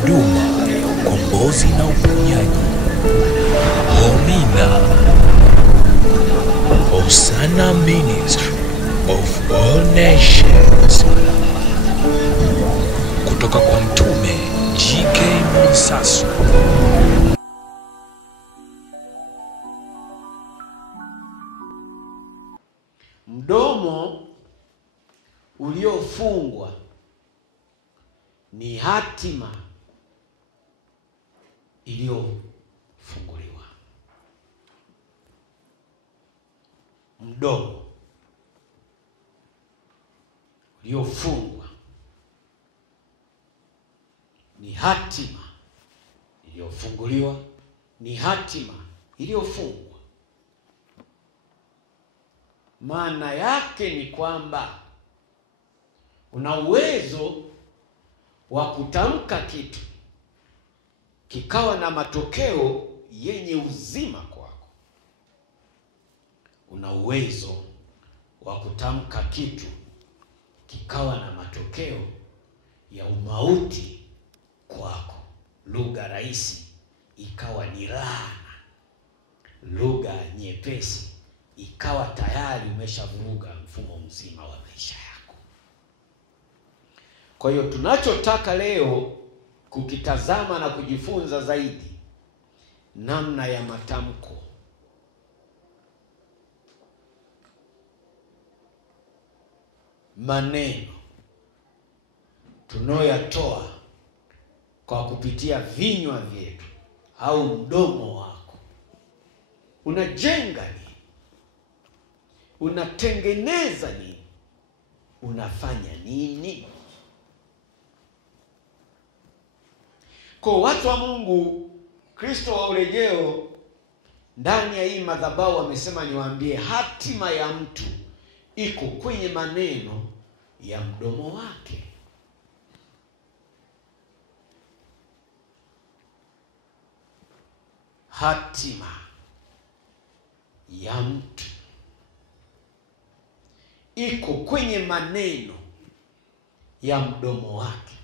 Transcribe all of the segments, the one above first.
huduma ya ukombozi na uponyaji. Homina Hosanna Ministry of All Nations, kutoka kwa Mtume G.K. Mwansasu. Mdomo uliofungwa ni hatima iliyofunguliwa. Mdomo uliofungwa ni hatima iliyofunguliwa, ni hatima iliyofungwa. Maana yake ni kwamba una uwezo wa kutamka kitu kikawa na matokeo yenye uzima kwako. Una uwezo wa kutamka kitu kikawa na matokeo ya umauti kwako. Lugha rahisi ikawa ni laana, lugha nyepesi ikawa tayari umeshavuruga mfumo mzima wa maisha yako. Kwa hiyo tunachotaka leo kukitazama na kujifunza zaidi namna ya matamko. Maneno tunayoyatoa kwa kupitia vinywa vyetu au mdomo wako unajenga nini? Unatengeneza nini? Unafanya nini? Kwa watu wa Mungu, Kristo wa urejeo ndani ya hii madhabahu amesema niwaambie, hatima ya mtu iko kwenye maneno ya mdomo wake. Hatima ya mtu iko kwenye maneno ya mdomo wake.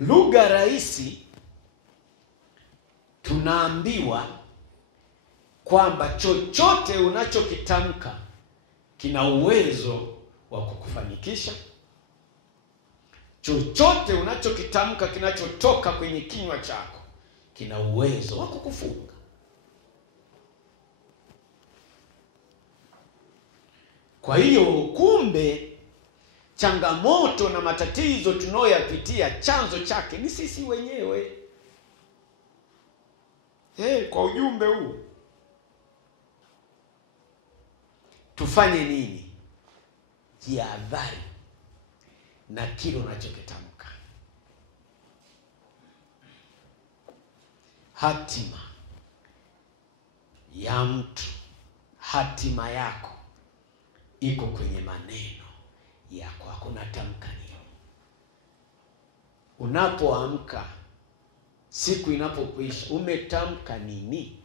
Lugha rahisi, tunaambiwa kwamba chochote unachokitamka kina uwezo wa kukufanikisha. Chochote unachokitamka kinachotoka kwenye kinywa chako kina uwezo wa kukufunga. Kwa hiyo kumbe changamoto na matatizo tunayoyapitia chanzo chake ni sisi wenyewe. Kwa ujumbe huu tufanye nini? Jihadhari na kile unachokitamka. Hatima ya mtu, hatima yako iko kwenye maneno yako. Hakuna tamka nini? Unapoamka, siku inapokwisha, umetamka nini?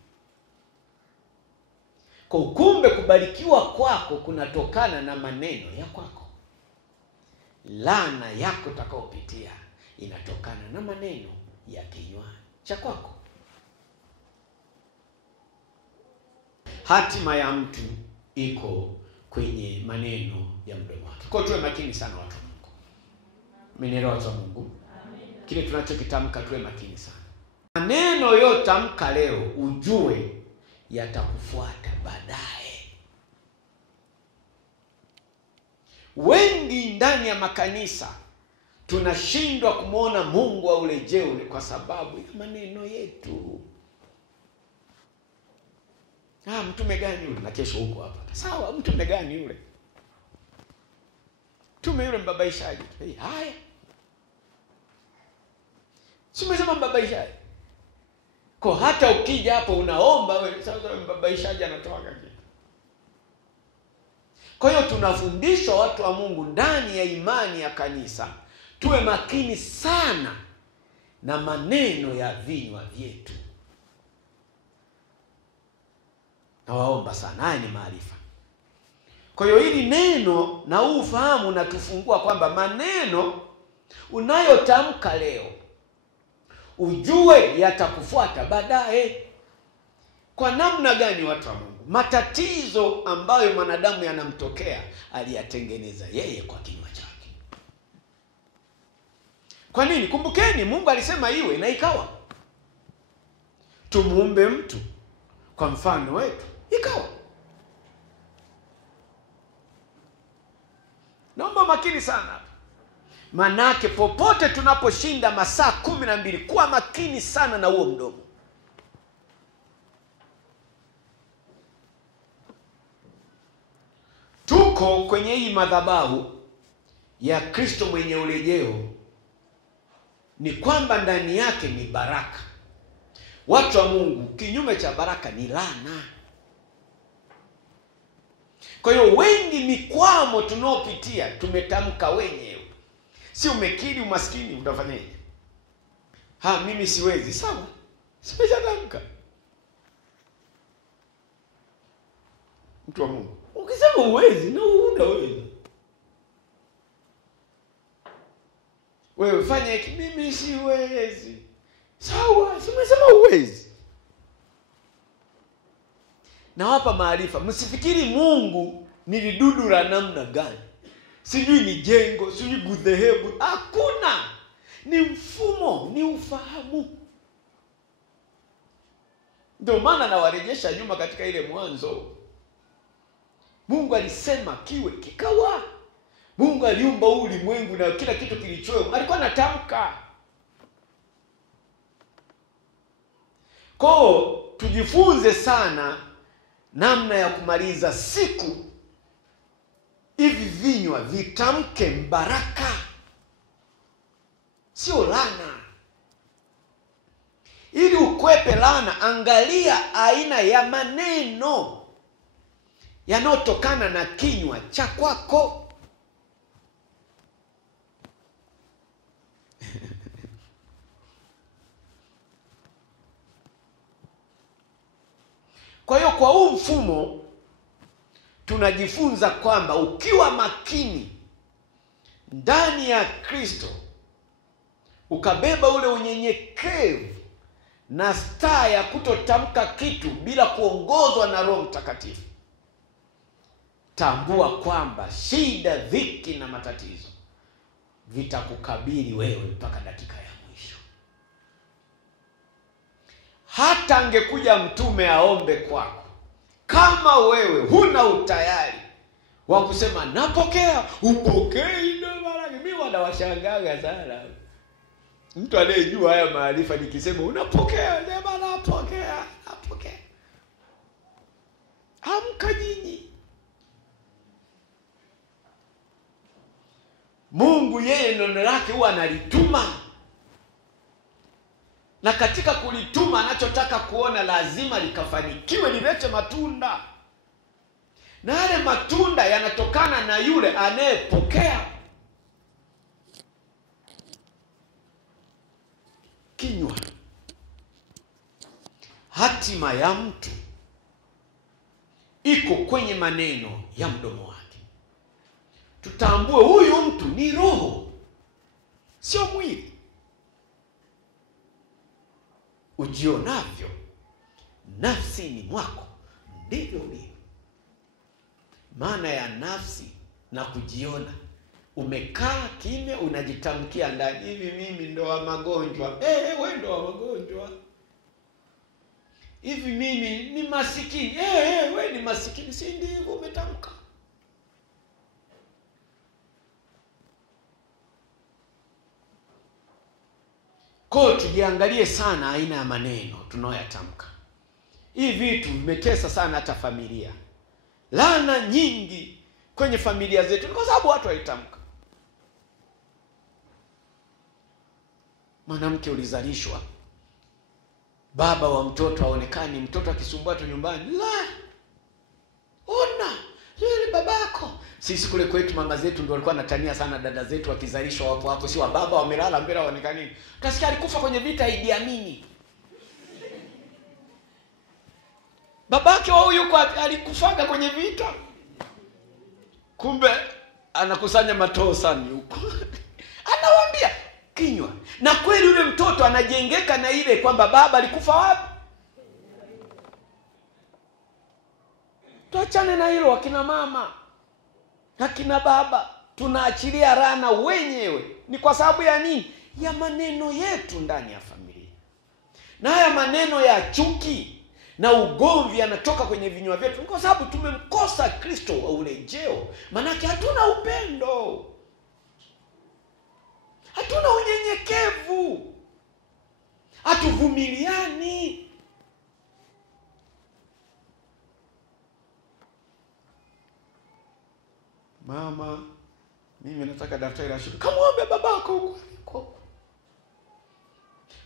Kwa kumbe kubarikiwa kwako kunatokana na maneno ya kwako. Laana yako utakayopitia inatokana na maneno ya kinywa cha kwako. Hatima ya mtu iko kwenye maneno ya mdomo wake. Kwa tuwe makini sana watu wa Mungu. Mmenielewa watu wa Mungu? Amen. Kile tunachokitamka tuwe makini sana. Maneno yotamka leo ujue yatakufuata baadaye. Wengi ndani ya makanisa tunashindwa kumwona Mungu wa urejeo ni kwa sababu ya maneno yetu. Mtume gani yule? Na kesho huko hapa. Sawa, mtume gani yule? Mtume yule mbabaishaji. Haya. Simesema mbabaishaji. Kwa hata ukija hapo unaomba wewe, sasa mbabaishaji anatoa gani? Kwa hiyo tunafundishwa watu wa Mungu ndani ya imani ya kanisa tuwe makini sana na maneno ya vinywa vyetu. Nawaomba sana, haya ni maarifa. Kwa hiyo hili neno na ufahamu natufungua kwamba maneno unayotamka leo ujue yatakufuata baadaye. Kwa namna gani, watu wa Mungu? Matatizo ambayo mwanadamu yanamtokea aliyatengeneza yeye kwa kinywa chake. Kwa nini? Kumbukeni, Mungu alisema iwe na ikawa. Tumuumbe mtu kwa mfano wetu, ikawa. Naomba makini sana. Manake popote tunaposhinda masaa 12, kuwa makini sana na huo mdomo. Tuko kwenye hii madhabahu ya Kristo mwenye urejeo, ni kwamba ndani yake ni baraka. Watu wa Mungu, kinyume cha baraka ni laana. Kwa hiyo wengi mikwamo tunaopitia tumetamka wenyewe. Si umekiri umaskini, utafanyaje? Mimi siwezi. Sawa, simeshatamka. Mtu wa Mungu, ukisema uwezi na unaweza. Wewe fanya hiki, mimi siwezi. Sawa, simesema uwezi. Nawapa maarifa, msifikiri Mungu ni vidudu la namna gani. Sijui ni jengo, sijui gudhehebu. Hakuna. Ni mfumo, ni ufahamu. Ndio maana nawarejesha nyuma katika ile mwanzo. Mungu alisema kiwe, kikawa. Mungu aliumba ulimwengu na kila kitu kilichomo. Alikuwa anatamka. Kwa tujifunze sana namna ya kumaliza siku. Hivi vinywa vitamke baraka, sio laana. Ili ukwepe laana, angalia aina ya maneno yanayotokana na kinywa cha kwako. Kwa hiyo kwa huu mfumo tunajifunza kwamba ukiwa makini ndani ya Kristo, ukabeba ule unyenyekevu na staa ya kutotamka kitu bila kuongozwa na Roho Mtakatifu, tambua kwamba shida, dhiki na matatizo vitakukabili wewe mpaka dakika ya mwisho. Hata angekuja mtume aombe kwako, kama wewe huna utayari wa kusema napokea, upokee ndio baraka. Mimi wanawashangaga sana mtu anayejua haya maarifa, nikisema unapokea, sema napokea, napokea. Amka nyinyi. Mungu yeye neno lake huwa analituma, na katika kulituma anachotaka kuona lazima likafanikiwe, lilete matunda. Na yale matunda yanatokana na yule anayepokea. Kinywa, hatima ya mtu iko kwenye maneno ya mdomo wake. Tutambue huyu mtu ni roho, sio mwili. Ujionavyo nafsini mwako ndivyo ulivyo. Maana ya nafsi na kujiona, umekaa kimya, unajitamkia ndani, hivi mimi ndo wa magonjwa. Wewe ndo wa magonjwa. Hivi mimi ni masikini. Wewe ni masikini, si ndivyo umetamka? Kwa tujiangalie sana aina ya maneno tunayoyatamka. Hivi vitu vimetesa sana hata familia. Laana nyingi kwenye familia zetu kwa sababu watu walitamka. Mwanamke ulizalishwa, baba wa mtoto haonekani, mtoto akisumbua tu nyumbani, la, ona yule babako. Sisi kule kwetu mama zetu ndio walikuwa natania sana dada zetu wakizalishwa wapo hapo, si wa baba wamelala mbele haonekani. Utasikia alikufa kwenye vita Idi Amin. Babake wao yuko alikufaga kwenye vita. Kumbe anakusanya matoo sana huko. Anawaambia kinywa. Na kweli yule mtoto anajengeka na ile kwamba baba alikufa wapi. Tuachane na hilo wakina mama. Akina baba tunaachilia rana wenyewe. Ni kwa sababu ya nini? Ya maneno yetu ndani ya familia. Na haya maneno ya chuki na ugomvi yanatoka kwenye vinywa vyetu kwa sababu tumemkosa Kristo wa urejeo. Manake hatuna upendo. Hatuna unyenyekevu. Hatuvumiliani. Mama, mimi nataka daftari la shule. Kamwombe babako huko.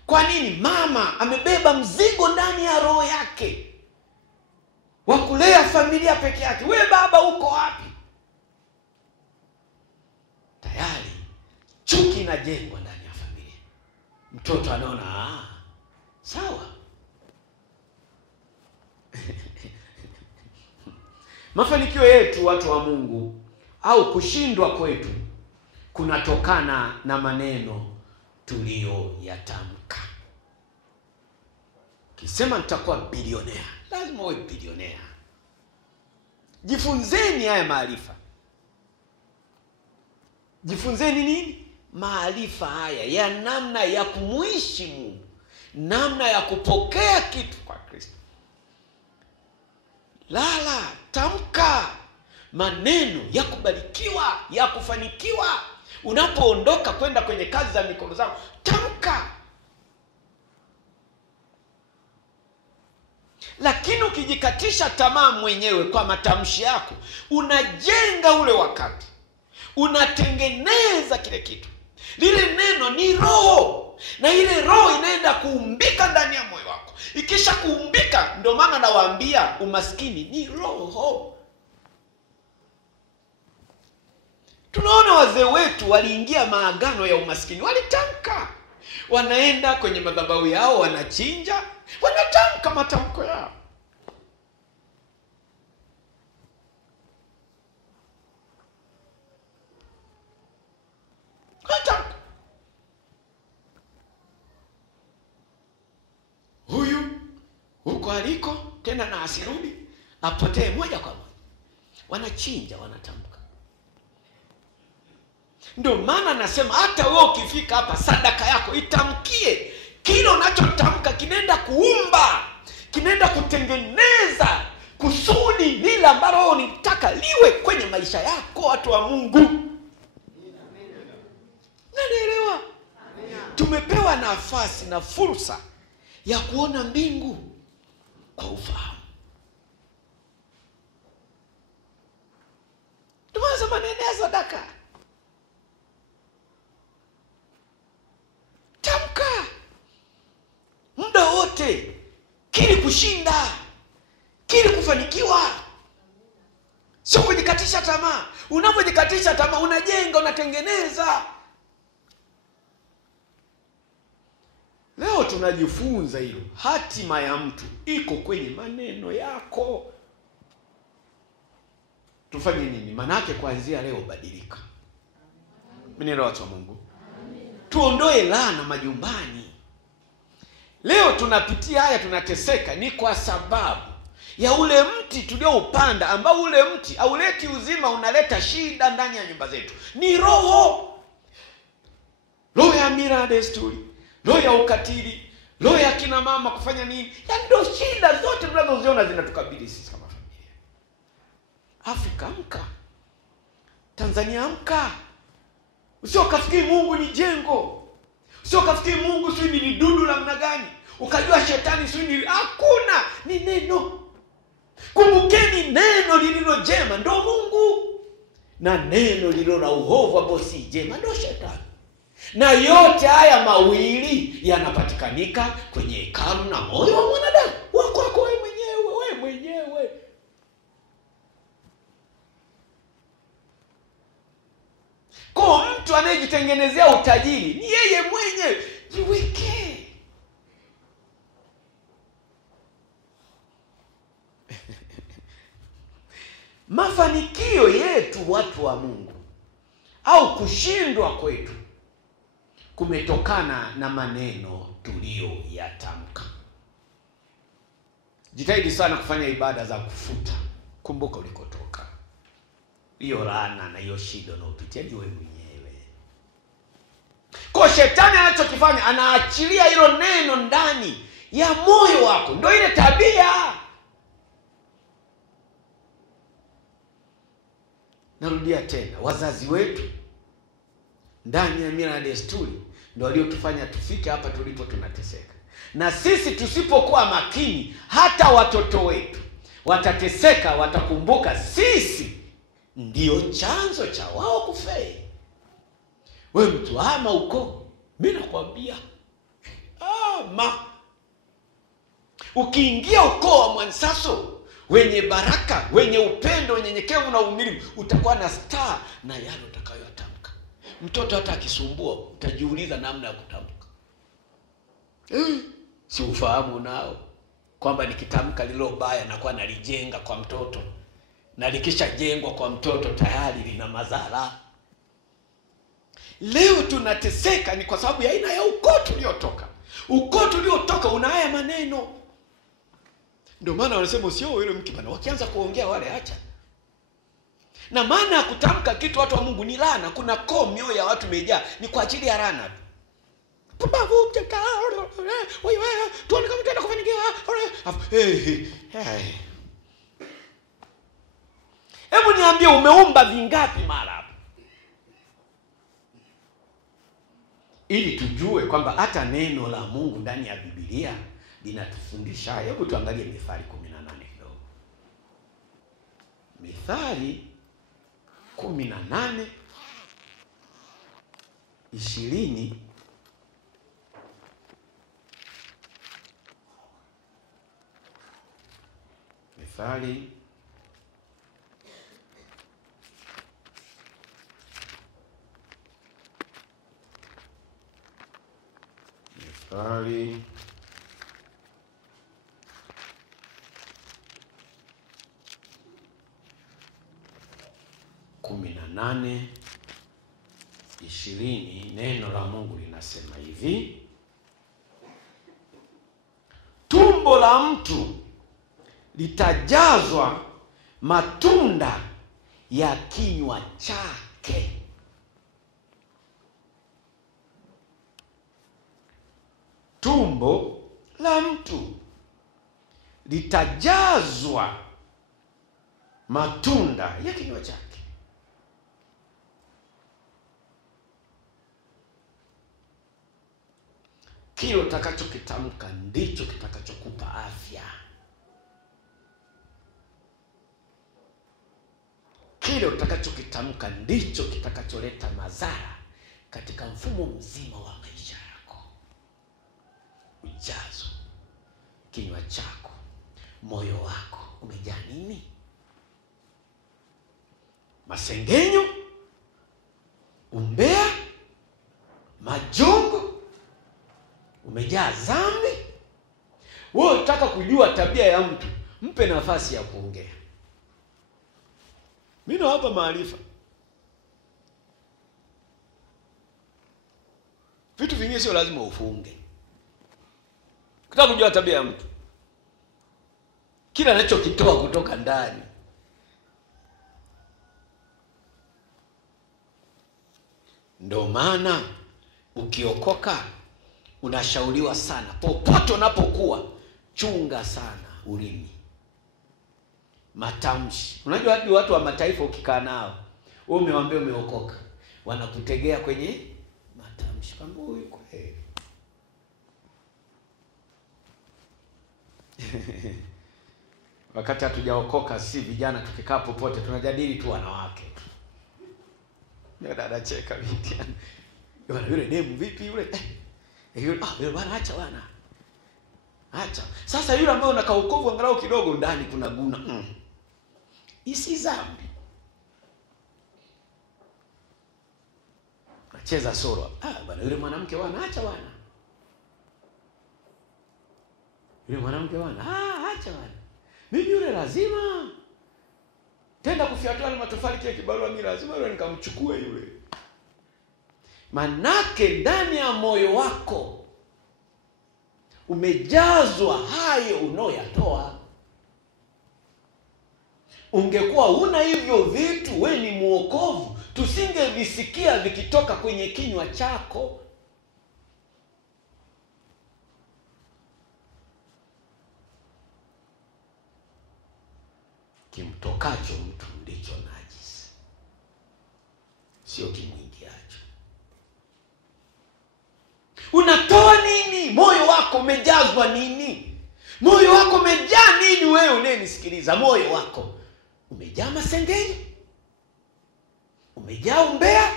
Kwa nini? Mama amebeba mzigo ndani ya roho yake wa kulea familia peke yake. Wewe baba uko wapi? Tayari chuki inajengwa ndani ya familia. Mtoto anaona sawa. Mafanikio yetu watu wa Mungu au kushindwa kwetu kunatokana na maneno tuliyoyatamka. Kisema nitakuwa bilionea, lazima uwe bilionea. Jifunzeni haya maarifa. Jifunzeni nini? Maarifa haya ya namna ya kumuishi Mungu, namna ya kupokea kitu kwa Kristo. Lala, tamka maneno ya kubarikiwa, ya kufanikiwa. Unapoondoka kwenda kwenye kazi za mikono zako, tamka. Lakini ukijikatisha tamaa mwenyewe kwa matamshi yako, unajenga ule wakati. Unatengeneza kile kitu. Lile neno ni roho, na ile roho inaenda kuumbika ndani ya moyo wako. Ikisha kuumbika, ndio maana nawaambia umaskini ni roho. Tunaona wazee wetu waliingia maagano ya umaskini, walitamka. Wanaenda kwenye madhabahu yao, wanachinja, wanatamka matamko yao. Watamka. Huyu huko aliko tena na asirudi, apotee moja kwa moja. Wanachinja, wanatamka. Ndio maana nasema hata wewe ukifika hapa, sadaka yako itamkie. Kile unachotamka kinaenda kuumba, kinaenda kutengeneza kusudi lile ambalo wewe unataka liwe kwenye maisha yako, watu wa Mungu. Naelewa? Tumepewa nafasi na fursa ya kuona mbingu kwa ufahamu. Tumeanza maneno ya sadaka. Tamka muda wote, kili kushinda, kili kufanikiwa, sio kujikatisha tamaa. Unapojikatisha tamaa, unajenga, unatengeneza. Leo tunajifunza hilo. Hatima ya mtu iko kwenye maneno yako. Tufanye nini? Manake kuanzia leo badilika. Mimi ni watu wa Mungu. Tuondoe laana majumbani. Leo tunapitia haya, tunateseka, ni kwa sababu ya ule mti tulioupanda, ambao ule mti hauleti uzima, unaleta shida ndani ya nyumba zetu. Ni roho. Roho ya mila desturi, roho ya ukatili, roho ya kina mama kufanya nini? Ya ndio shida zote tunazoziona zinatukabili sisi kama familia. Afrika amka. Tanzania amka. Usio kafikiri Mungu ni jengo. Usio kafikiri Mungu si ni dudu la namna gani. Ukajua shetani si ni, hakuna, ni neno. Kumbukeni neno lililo jema ndo Mungu, na neno lililo na uovu ambao si jema ndo shetani. Na yote haya mawili yanapatikanika kwenye hekalu na moyo wa mwanadamu. Wako wewe mwenyewe. Kwa mtu anayejitengenezea utajiri ni yeye mwenyewe. Jiweke. Mafanikio yetu watu wa Mungu au kushindwa kwetu kumetokana na maneno tuliyoyatamka. Jitahidi sana kufanya ibada za kufuta. Kumbuka ulikotoka. Hiyo laana na hiyo shida unayopitia wewe mwenyewe. Kwa shetani anachokifanya, anaachilia hilo neno ndani ya moyo wako. Ndio ile tabia. Narudia tena, wazazi wetu ndani ya mila na desturi ndio waliotufanya tufike hapa tulipo, tunateseka. Na sisi tusipokuwa makini, hata watoto wetu watateseka, watakumbuka sisi ndio chanzo cha wao kufeli. Wewe mtu ama uko, mimi nakwambia ukiingia ukoo wa Mwansaso wenye baraka, wenye upendo, wenye nyenyekevu na uvumilivu, utakuwa na star na yale utakayotamka. Mtoto hata akisumbua utajiuliza namna ya kutamka. Si ufahamu nao kwamba nikitamka lilo baya na kwa nalijenga kwa mtoto, na likishajengwa kwa mtoto tayari lina madhara. Leo tunateseka ni kwa sababu ya aina ya ukoo tuliotoka. Ukoo tuliotoka una haya maneno. Ndio maana wanasema usio yule mtu bana, wakianza kuongea wale acha. Na maana ya kutamka kitu watu wa Mungu ni laana. Kuna koo mioyo ya watu imejaa ni kwa ajili ya laana tu. Pumbavu mcheka. Wewe tuone kama tutaenda kufanikiwa. Hebu niambie, umeumba vingapi mara hapo? Ili tujue kwamba hata neno la Mungu ndani ya Biblia linatufundisha. Hebu tuangalie Mithali 18 kidogo. Mithali 18:20. Mithali 18:20, neno la Mungu linasema hivi: tumbo la mtu litajazwa matunda ya kinywa chake. Tumbo la mtu litajazwa matunda ya kinywa chake. Kile utakachokitamka ndicho kitakachokupa afya. Kile utakachokitamka ndicho kitakacholeta madhara katika mfumo mzima wa maisha yako. Ujazo kinywa chako, moyo wako umejaa nini? Masengenyo, umbea, majongo, umejaa dhambi. Wewe unataka kujua tabia ya mtu, mpe nafasi ya kuongea. Mimi nawapa maarifa. Vitu vingine sio lazima ufunge. Ukitaka kujua tabia ya mtu, kila anachokitoa kutoka ndani. Ndio maana ukiokoka unashauriwa sana, popote unapokuwa, chunga sana ulimi, matamshi. Unajua hadi watu wa mataifa ukikaa nao, wewe umewaambia umeokoka, wanakutegea kwenye matamshi kwamba huyu kweli. Wakati hatujaokoka, si vijana tukikaa popote tunajadili tu wanawake. Ndio dada cheka vipi? Bwana yule demu vipi yule? Yule bwana acha bwana. Acha. Sasa yule ambaye unakaa ukovu angalau kidogo ndani kuna guna. Isi dhambi. Nacheza soro. Bwana yule mwanamke bwana acha bwana. Yule mwanamke bwana acha bwana. Mimi yule lazima tenda kufiatua ile matofali kile kibarua, mimi lazima yule nikamchukue yule. Manake ndani ya moyo wako umejazwa hayo unayoyatoa. Ungekuwa una hivyo vitu, we ni mwokovu, tusingevisikia vikitoka kwenye kinywa chako. Kimtokacho mtu ndicho najisi, sio kimwingiacho. Unatoa nini? Moyo wako umejazwa nini? Moyo wako umejaa nini? Wewe unayenisikiliza, moyo wako umejaa masengenyo? Umejaa umbea?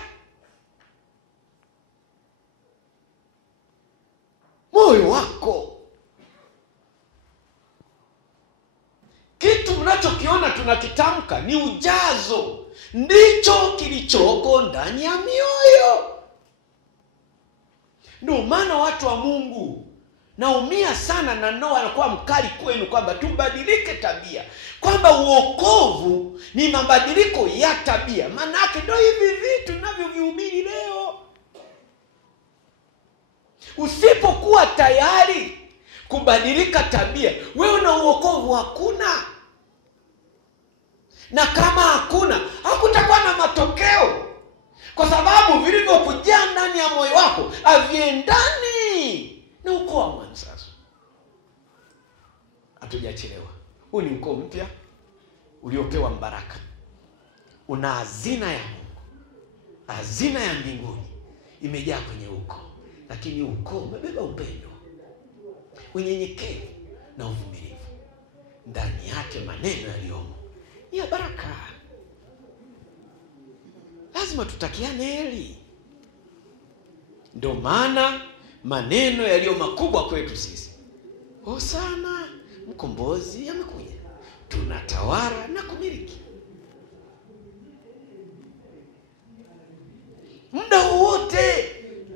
Moyo wako, kitu mnachokiona tunakitamka ni ujazo, ndicho kilichoko ndani ya mioyo. Ndio maana watu wa Mungu naumia sana na nao anakuwa mkali kwenu kwamba tubadilike tabia, kwamba uokovu ni mabadiliko ya tabia. Manake ndio hivi vitu ninavyovihubiri leo. Usipokuwa tayari kubadilika tabia, wewe na uokovu hakuna. Na kama hakuna, hakutakuwa na matokeo, kwa sababu vilivyokujaa ndani ya moyo wako haviendani na ukoo wa mwanzo. Hatujachelewa. Huu ni ukoo mpya uliopewa mbaraka. Una hazina ya Mungu, hazina ya mbinguni imejaa kwenye ukoo. Lakini ukoo umebeba upendo, unyenyekevu na uvumilivu. Ndani yake maneno yaliyomo ni ya baraka. Lazima tutakiane heri. Ndio maana maneno yaliyo makubwa kwetu sisi, Hosana, mkombozi amekuja, tunatawala na kumiliki. Muda wote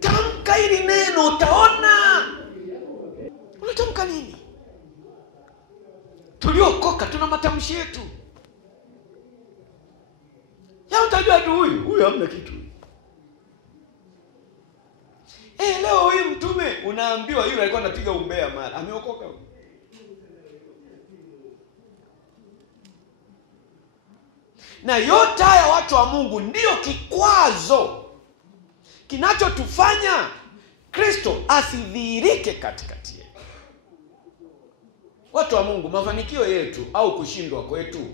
tamka hili neno, utaona. Unatamka nini? Tuliokoka tuna matamshi yetu. Ya utajua tu huyu hamna kitu. Leo huyu mtume unaambiwa yule alikuwa anapiga umbea mara ameokoka. Na yote haya watu wa Mungu ndio kikwazo kinachotufanya Kristo asidhihirike katikati yetu. Watu wa Mungu, mafanikio yetu au kushindwa kwetu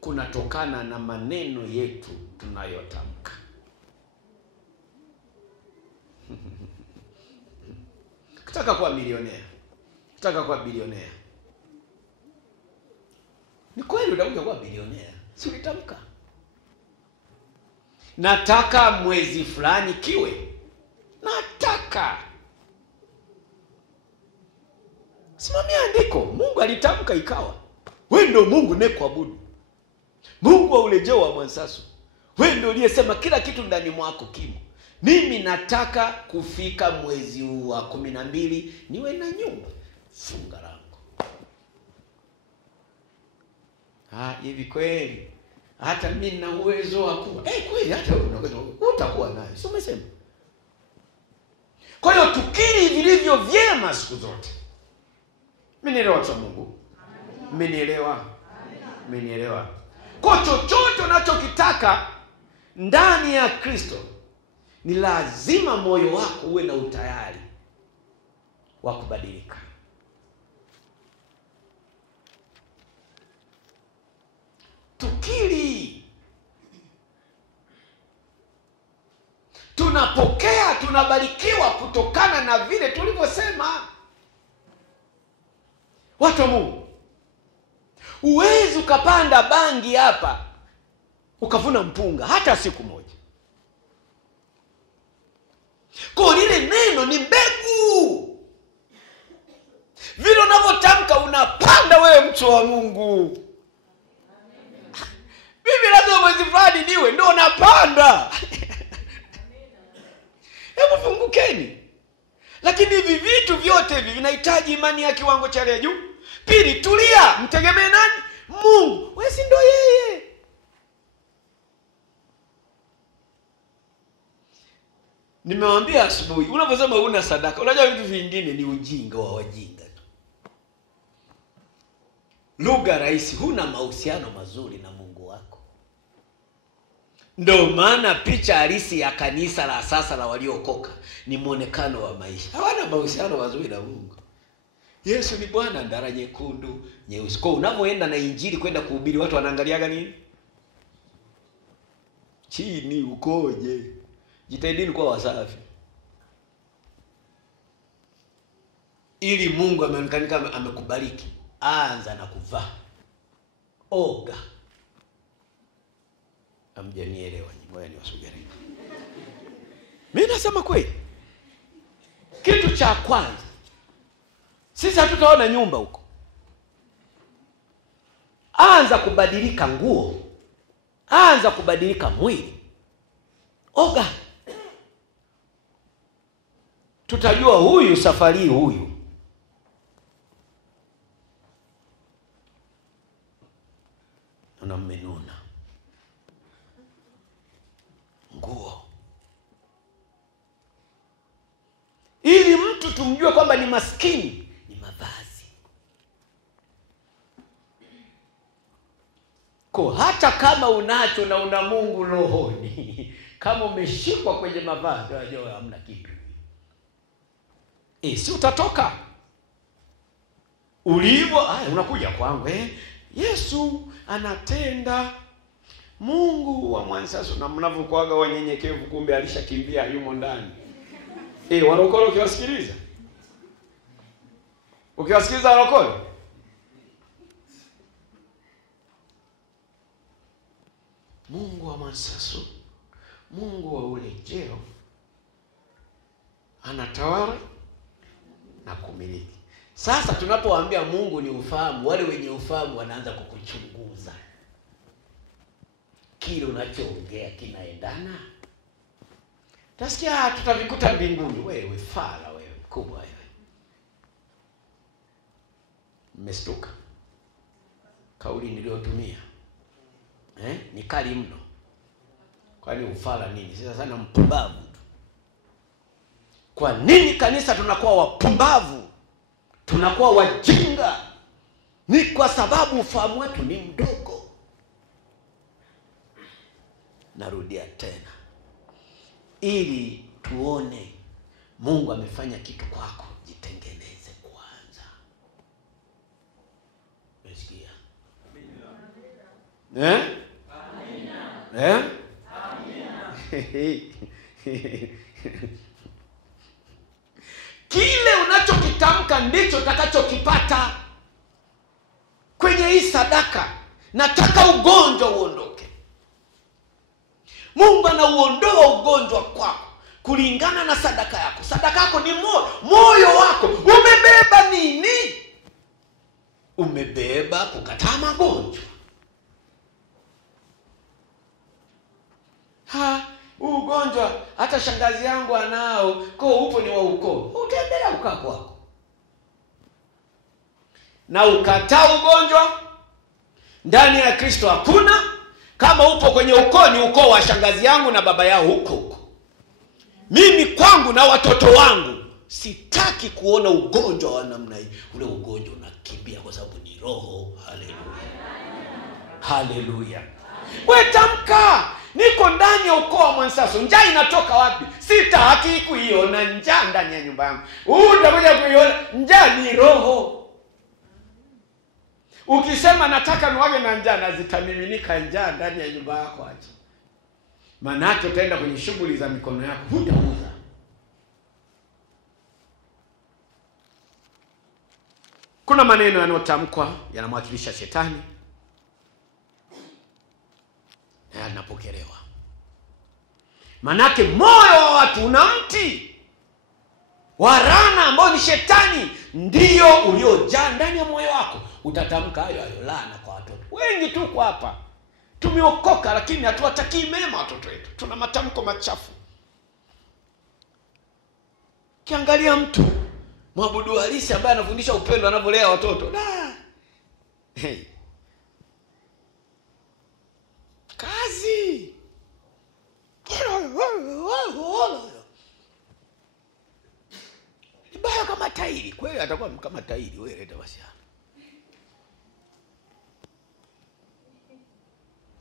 kunatokana na maneno yetu tunayotamka. Kutaka kuwa milionea, kutaka kuwa bilionea, ni kweli utakuja kuwa bilionea, si ulitamka? Nataka mwezi fulani kiwe, nataka. Simamia andiko. Mungu alitamka ikawa. Wewe ndio Mungu nekuabudu, Mungu wa urejeo wa mwansasu. Wewe ndio uliyesema kila kitu ndani mwako kimo. Mimi nataka kufika mwezi huu wa 12 niwe na nyumba, funga lango. Hivi kweli hata mimi nina uwezo wa kuwa kweli hata wewe utakuwa naye, sio umesema? Kwa hiyo tukiri vilivyo vyema siku zote. Mmenielewa watu wa Mungu? Mmenielewa? Mmenielewa? Kwa chochote unachokitaka ndani ya Kristo, ni lazima moyo wako uwe na utayari wa kubadilika. Tukiri. Tunapokea, tunabarikiwa kutokana na vile tulivyosema. Watu wa Mungu, huwezi ukapanda bangi hapa ukavuna mpunga hata siku moja. Kwa lile neno ni mbegu. Vile unavyotamka unapanda wewe, mtu wa Mungu. Mimi lazima mwezi fulani niwe ndio napanda. Hebu fungukeni. Lakini hivi vitu vyote hivi vinahitaji imani ya kiwango cha juu. Pili, tulia, mtegemee nani? Mungu. Wewe si ndio yeye? Nimewaambia asubuhi, unaposema una sadaka, unajua vitu vingine ni ujinga wa wajinga tu. Lugha rahisi, huna mahusiano mazuri na Mungu wako. Ndio maana picha halisi ya kanisa la sasa la waliokoka ni muonekano wa maisha. Hawana mahusiano mazuri na Mungu. Yesu ni Bwana, ndara nyekundu, nyeusi. Kwa unapoenda na injili kwenda kuhubiri, watu wanaangaliaga nini? Chini ukoje? Jitahidini kuwa wasafi. Ili Mungu ameonekana amekubariki, anza na kuvaa. Oga. Hamjanielewa nyinyi, ngoja niwasubirie. Mimi nasema kweli. Kitu cha kwanza, sisi hatutaona nyumba huko. Anza kubadilika nguo. Anza kubadilika mwili. Oga. Tutajua huyu safari huyu. Unamenuna. Nguo. Ili mtu tumjue kwamba ni maskini, ni mavazi. Kwa hata kama unacho na una Mungu rohoni, kama umeshikwa kwenye mavazi, unajua hamna kitu. Si utatoka. Ulivyo, unakuja kwangu, Yesu anatenda. Mungu wa Mwansaso, na mnavyokuaga wanyenyekevu, kumbe alishakimbia yumo ndani. Warokole ukiwasikiliza. Ukiwasikiliza warokole. Mungu wa Mwansaso, Mungu wa urejeo, anatawala na kumiliki. Sasa tunapowaambia Mungu ni ufahamu, wale wenye ufahamu wanaanza kukuchunguza. Kile unachoongea kinaendana? Tasikia tutavikuta mbinguni. Wewe fala, wewe mkubwa wewe. Mmestuka. Kauli niliyotumia ni kali mno. Kwani ufala nini? Sasa sana mpumbavu tu. Kwa nini kanisa tunakuwa wapumbavu? Tunakuwa wajinga? Ni kwa sababu ufahamu wetu ni mdogo. Narudia tena. Ili tuone Mungu amefanya kitu kwako, jitengeneze kwanza. Umesikia? Amina. Amina. Kile unachokitamka ndicho utakachokipata. Kwenye hii sadaka nataka ugonjwa uondoke. Mungu anauondoa ugonjwa kwako kulingana na sadaka yako. Sadaka yako ni moyo wako. Umebeba nini? Umebeba kukataa magonjwa. Ugonjwa hata shangazi yangu anao, kwa upo ni wa ukoo. Utaendelea ukaa kwako. Na ukataa ugonjwa ndani ya Kristo hakuna. Kama upo kwenye ukoo, ni ukoo wa shangazi yangu na baba yao huko. Mimi kwangu na watoto wangu sitaki kuona ugonjwa wa namna hii. Ule ugonjwa unakimbia kwa sababu ni roho. Haleluya. Haleluya. Wewe tamka, niko ndani ya ukoo wa Mwansaso. Njaa inatoka wapi? Sitaki kuiona njaa ndani ya nyumba yangu. Utakuja kuiona njaa, ni roho. Ukisema nataka niwage na njaa, na zitamiminika njaa ndani ya nyumba yako aje. Maana utaenda kwenye shughuli za mikono yako, hutauza. Kuna maneno yanotamkwa yanamwakilisha shetani. Yanapokelewa. Manake moyo wa watu una mti wa laana ambao ni shetani, ndio uliojaa ndani ya moyo wako. Utatamka hayo laana kwa watoto. Wengi tuko hapa tumeokoka, lakini hatuwatakii mema watoto wetu. Tuna matamko machafu. Kiangalia mtu mwabudu halisi ambaye anafundisha upendo, anavolea watoto. Kazi. atakuwa kama tairi. Wewe leta basi.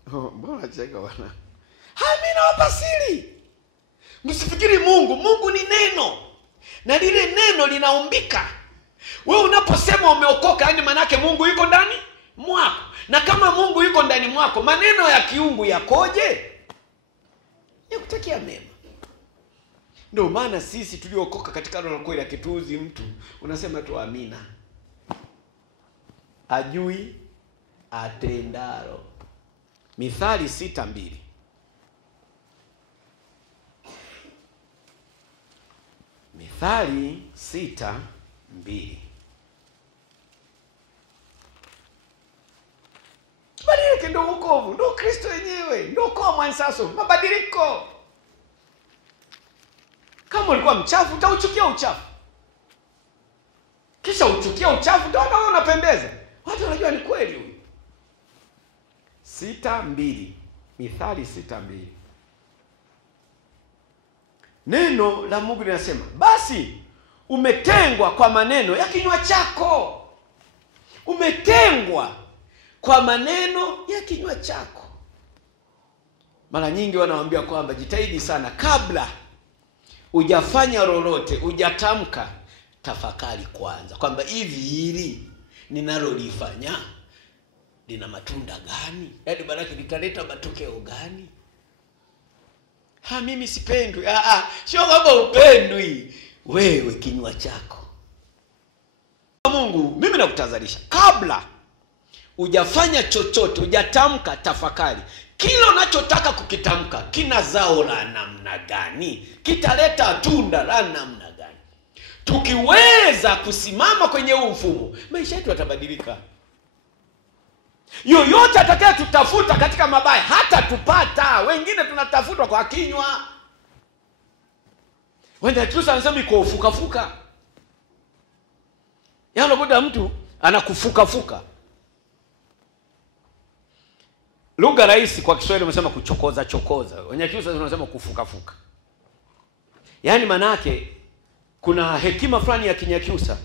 Mbona cheka bwana? Mimi nawapa siri. Msifikiri Mungu ni neno. Na lile neno linaumbika. Wewe unaposema umeokoka, yani maana yake Mungu yuko ndani mwako. Na kama Mungu yuko ndani mwako, maneno ya kiungu yakoje? Yakutakia mema. Ndio maana sisi tuliokoka katika roho kweli akituuzi mtu, unasema tu amina. Ajui atendalo. Mithali 6:2. Mithali 6:2. Badilike, ndio wokovu, ndio Kristo yenyewe, ndio kwa mwansaso, mabadiliko. Kama ulikuwa mchafu, utauchukia uchafu. Kisha uchukia uchafu, ndio unaona unapendeza. Watu wanajua ni kweli huyu. 6:2. Mithali 6:2. Neno la Mungu linasema, basi umetengwa kwa maneno ya kinywa chako. Umetengwa kwa maneno ya kinywa chako. Mara nyingi wanawaambia kwamba jitahidi sana, kabla hujafanya lolote, hujatamka, tafakari kwanza kwamba hili ninalolifanya lina matunda gani? Yaani baraka litaleta matokeo gani? Mimi sipendwi. Sio kwamba upendwi. Wewe kinywa chako. Mungu, mimi nakutazalisha, kabla hujafanya chochote, hujatamka, tafakari kile unachotaka kukitamka kina zao la namna gani, kitaleta tunda la namna gani. Tukiweza kusimama kwenye huu mfumo, maisha yetu yatabadilika. Yoyote atakaye tutafuta katika mabaya hata tupata. Wengine tunatafutwa kwa kinywa. Wenda Kristo anasema iko ufuka. Yaani unakuta mtu anakufuka. Lugha rahisi kwa Kiswahili unasema kuchokoza. Wenye Kristo tunasema kufuka. Yaani manake kuna hekima fulani ya Kinyakyusa.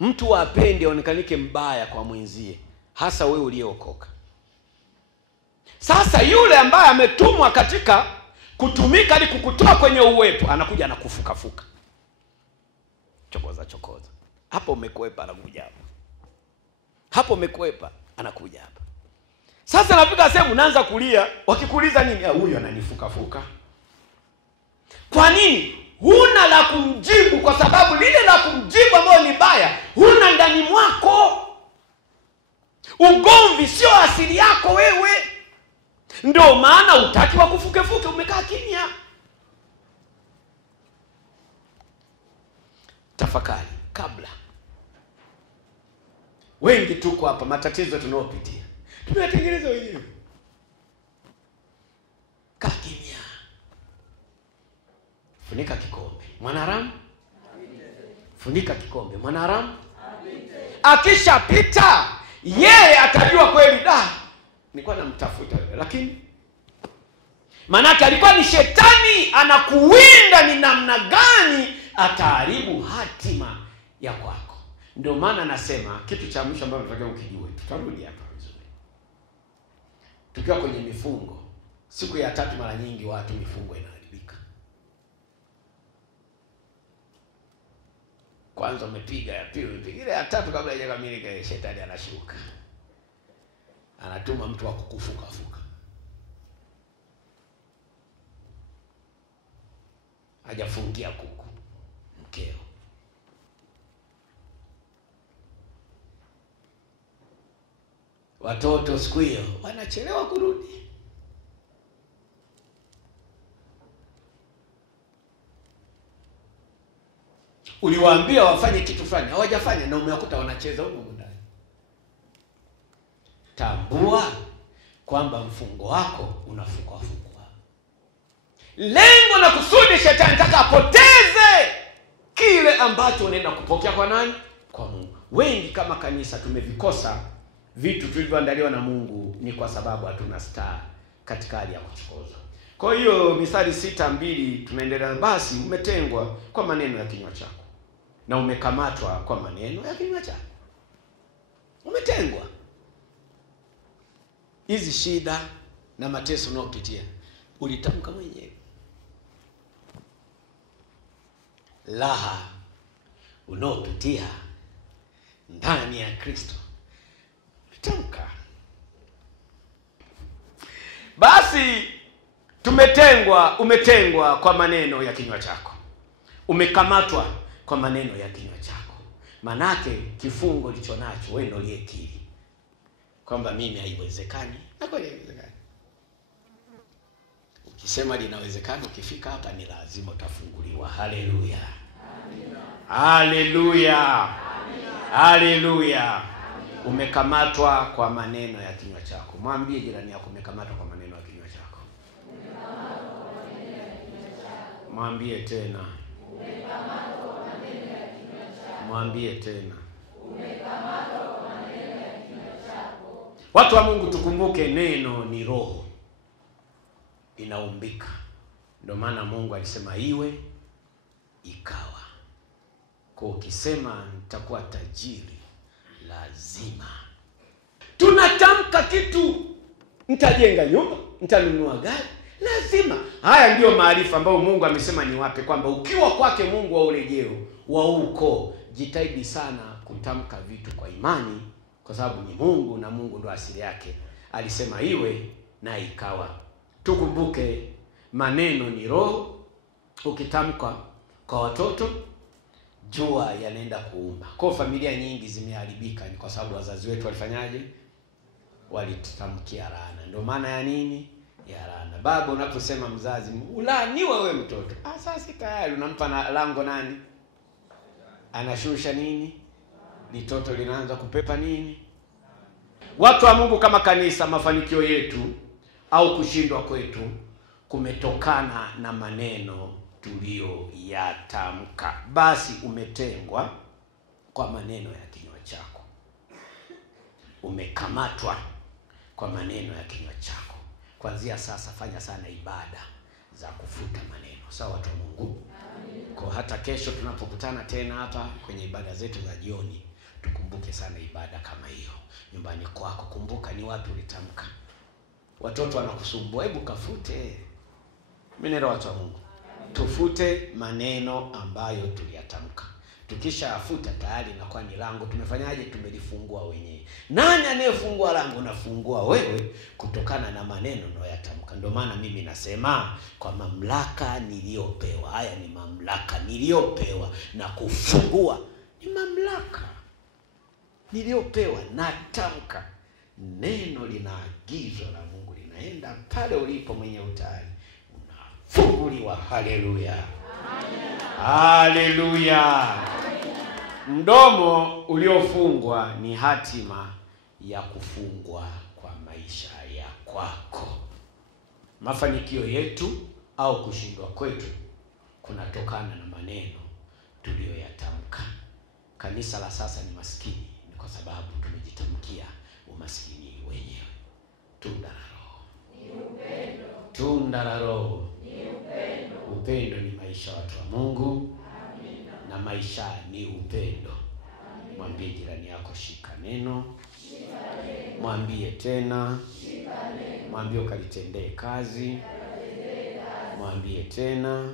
Mtu apende aonekanike mbaya kwa mwenzie, hasa wewe uliyeokoka. Sasa yule ambaye ametumwa katika kutumika ili kukutoa kwenye uwepo, anakuja na kufuka. Chokoza. Hapo umekwepa, anakuja hapa. Hapo umekwepa, anakuja hapa. Sasa nafika sehemu unaanza kulia, wakikuuliza nini? Huyu ananifuka. Kwa nini? Huna la kumjibu, kwa sababu lile la kumjibu ambalo ni baya huna ndani mwako. Ugomvi sio asili yako wewe. Ndio maana hutaki wa kufuke, umekaa kimya. Tafakari kabla. Wengi tuko hapa, matatizo tunayopitia tunayatengeneza wenyewe. Kaa kimya. Funika kikombe. Mwanaharamu? Funika kikombe. Mwanaharamu? Akishapita yeye atajua kweli, nilikuwa namtafuta wewe, lakini manake alikuwa ni shetani anakuwinda ni namna gani ataharibu hatima ya kwako. Ndio maana nasema kitu cha mwisho ambacho tunataka ukijue. Tutarudi hapa vizuri. Tukiwa kwenye mifungo, siku ya 3 mara nyingi watu mifungo inaharibika. Kwanza umepiga, ya pili umepiga, ile ya 3 kabla haijakamilika shetani anashuka. Anatuma mtu wa kukufuka. Hajafungia kuku mkeo. Watoto siku hiyo wanachelewa kurudi. Uliwaambia wafanye kitu fulani, hawajafanya, na umewakuta wanacheza huko ndani. Tambua kwamba mfungo wako unafukwa. Lengo na kusudi shetani anataka apoteze kile ambacho unaenda kupokea kwa nani? Kwa Mungu. Wengi kama kanisa tumevikosa vitu tulivyoandaliwa na Mungu, ni kwa sababu hatuna star katika hali ya kuchokozwa. Kwa hiyo Mithali 6:2 tunaendelea, basi umetengwa kwa maneno ya kinywa chako. na umekamatwa kwa maneno ya kinywa chako. Umetengwa. Hizi shida na mateso unayopitia ulitamka mwenyewe. Laha unaopitia ndani ya Kristo ulitamka. Basi umetengwa kwa maneno ya kinywa chako. Umekamatwa kwa maneno ya kinywa chako. Manake kifungo licho nacho wewe ndio uliyekiri kwamba mimi haiwezekani, na kweli haiwezekani. Ukisema linawezekana, ukifika hapa ni lazima utafunguliwa. Haleluya. Haleluya. Haleluya. Umekamatwa kwa maneno ya kinywa chako. Mwambie jirani yako, umekamatwa kwa maneno ya kinywa chako. Mwambie tena. Umekamatwa kwa maneno ya kinywa chako. Mwambie tena. Umekamatwa kwa maneno ya kinywa chako. Watu wa Mungu, tukumbuke neno ni roho. Inaumbika. Ndio maana Mungu alisema iwe, ikawa. Kwa ukisema nitakuwa tajiri, lazima. Tunatamka kitu. Nitajenga nyumba, nitanunua gari, lazima. Haya ndio maarifa ambayo Mungu amesema niwape, kwamba ukiwa kwake Mungu wa urejeo wa uko, jitahidi sana kutamka vitu kwa imani, kwa sababu ni Mungu na Mungu ndo asili yake. Alisema iwe na ikawa. Tukumbuke maneno ni roho. Ukitamka kwa watoto, jua yanaenda kuumba. Kwa familia nyingi zimeharibika ni kwa sababu wazazi wetu walifanyaje? Walitamkia laana. Ndio maana ya nini? Ya laana. Baba, unaposema mzazi ulaaniwe wewe mtoto, sasa tayari unampa na lango nani? Anashusha nini? Litoto linaanza kupepa nini? Watu wa Mungu, kama kanisa, mafanikio yetu au kushindwa kwetu kumetokana na maneno tuliyoyatamka. Basi umetengwa kwa maneno ya kinywa chako. Umekamatwa kwa maneno ya kinywa chako. Kuanzia sasa fanya sana ibada za kufuta maneno. Sawa watu wa Mungu? Kwa hata kesho tunapokutana tena hapa kwenye ibada zetu za jioni, tukumbuke sana ibada kama hiyo. Nyumbani kwako kumbuka ni wapi ulitamka. Watoto wanakusumbua, hebu kafute. Mimi nero watu wa Mungu, tufute maneno ambayo tuliyatamka. Tukishafuta tayari inakuwa ni lango. Tumefanyaje? Tumelifungua wenyewe. Nani anayefungua lango? Nafungua wewe, kutokana na maneno unayoyatamka. Ndio maana mimi nasema kwa mamlaka niliyopewa. Haya ni mamlaka niliyopewa, na kufungua ni mamlaka niliyopewa. Natamka neno, linaagizwa na Mungu, linaenda pale ulipo mwenye utayari, unafunguliwa. Haleluya. Haleluya. Mdomo uliofungwa ni hatima ya kufungwa kwa maisha ya kwako. Mafanikio yetu au kushindwa kwetu kunatokana na maneno tuliyoyatamka. Kanisa la sasa ni maskini, ni kwa sababu tumejitamkia umaskini wenyewe. Tunda la Roho ni upendo. Tunda la Roho ni upendo. Upendo ni maisha watu wa Mungu. Amina. Na maisha ni upendo. Amina. Mwambie jirani yako, shika neno. Shika neno. Mwambie tena. Shika neno. Mwambie ukalitendee kazi. Mwambie tena.